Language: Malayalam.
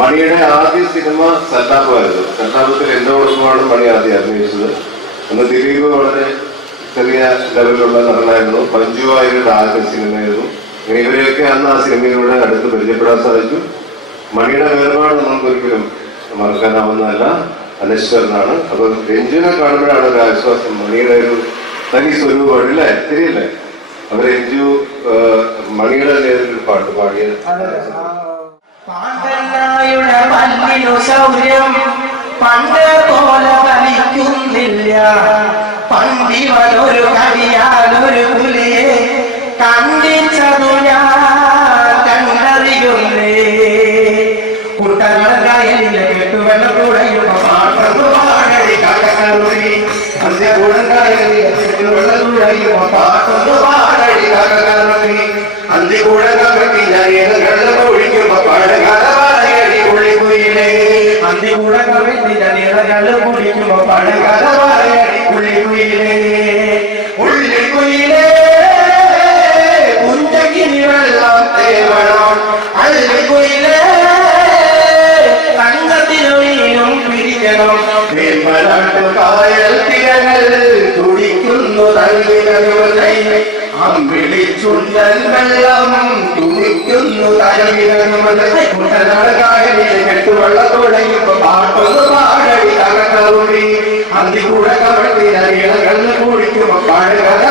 മണിയുടെ ആദ്യ സിനിമ സല്ലാപമായിരുന്നു സല്ലാപത്തിൽ എന്നോടൊപ്പമാണ് മണി ആദ്യം അഭിനയിച്ചത്. അന്ന് ദിലീപ് വളരെ ചെറിയ ലെവലിലുള്ള നടനായിരുന്നു. പഞ്ചു വാര്യരുടെ ആദ്യ സിനിമയായിരുന്നു. ഇവരെയൊക്കെ അന്ന് ആ സിനിമയിലൂടെ അടുത്ത് പരിചയപ്പെടാൻ സാധിച്ചു. മണിയുടെ വേർപാട് നമുക്കൊരിക്കലും മറക്കാനാവുന്നതല്ല. അനശ്വരനാണ്. അപ്പൊ രഞ്ജുവിനെ കാണുമ്പോഴാണ് ഒരു ആശ്വാസം. മണിയുടെ ഒരു തനി സ്വരൂപമാണ് അല്ലേ ശരിയല്ലേ അപ്പൊ രഞ്ജു മണിയുടെ ഒരു പാട്ട് പാടിയത് പാണ്ടനായുടെ പല്ലിനു സൗര്യം പണ്ട് പോലെ വലിക്കുന്നില്ല പണ്ടിവനൊരു കവിയാനൊരു പുലിയെ കണ്ടിച്ചതു ഞാൻ കണ്ടറിയുന്നേ. കുട്ടങ്ങളുടെ കയ്യിലെ കെട്ടുവെള്ള കൂടെയുള്ള പാട്ടു പാടടി കടകറുടി അന്ത്യകൂടങ്കായലിലെ കെട്ടുവെള്ള കൂടെയുള്ള പാട്ടൊന്നു പാടടി കടകറുടി അന്തികൂടങ്ങൾക്കുമ്പോ പഴകാലവാടകടി കുളിക്കുയിലേ അമ്പിളിച്ചുഴൽ വെള്ളവും തുണിക്കുന്നു തരവിടങ്ങുന്നത് കുട്ടനാടകായലിൽ കെട്ടുവള്ളത്തോടെയിപ്പോ പാട്ടൊന്ന് പാടവി തകർന്നറുടി അന്തികൂട കവർത്തിരകളെന്ന് കുടിക്കുമ്പോ പാടുക